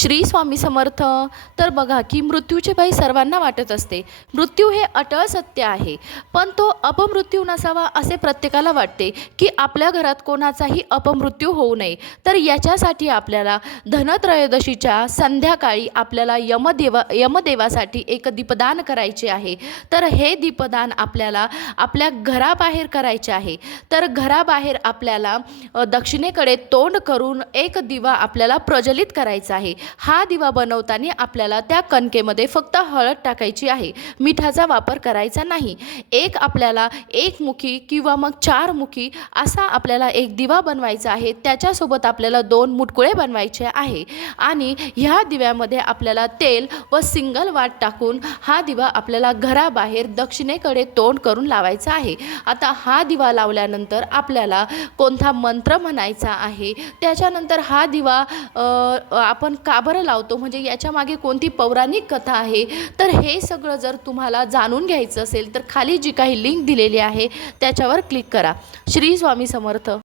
श्री स्वामी समर्थ. तर बघा की मृत्यूची भय सर्वांना वाटत असते. मृत्यू हे अटळ सत्य आहे. पण तो अपमृत्यू नसावा असे प्रत्येकाला वाटते की आपल्या घरात कोणाचाही अपमृत्यू होऊ नये. तर याच्यासाठी आपल्याला धनत्रयोदशीच्या संध्याकाळी आपल्याला यमदेवा यमदेवासाठी एक दीपदान करायचे आहे. तर हे दीपदान आपल्याला आपल्या घराबाहेर करायचे आहे. तर घराबाहेर आपल्याला दक्षिणेकडे तोंड करून एक दिवा आपल्याला प्रज्वलित करायचा आहे. हा दिवा बनवताना आपल्याला त्या कणकेमध्ये फक्त हळद टाकायची आहे. मिठाचा वापर करायचा नाही. एक आपल्याला एक मुखी किंवा मग चार मुखी असा आपल्याला एक दिवा बनवायचा आहे. त्याच्यासोबत आपल्याला दोन मुटकुळे बनवायचे आहे. आणि ह्या दिव्यामध्ये आपल्याला तेल व सिंगल वाट टाकून हा दिवा आपल्याला घराबाहेर दक्षिणेकडे तोंड करून लावायचा आहे. आता हा दिवा लावल्यानंतर आपल्याला कोणता मंत्र म्हणायचा आहे? त्याच्यानंतर हा दिवा आपण का का बरं लावतो? म्हणजे याच्या मागे कोणती पौराणिक कथा आहे? तर हे सगळं जर तुम्हाला जाणून घ्यायचं असेल तर खाली जी काही लिंक दिलेली आहे त्याच्यावर क्लिक करा. श्री स्वामी समर्थ.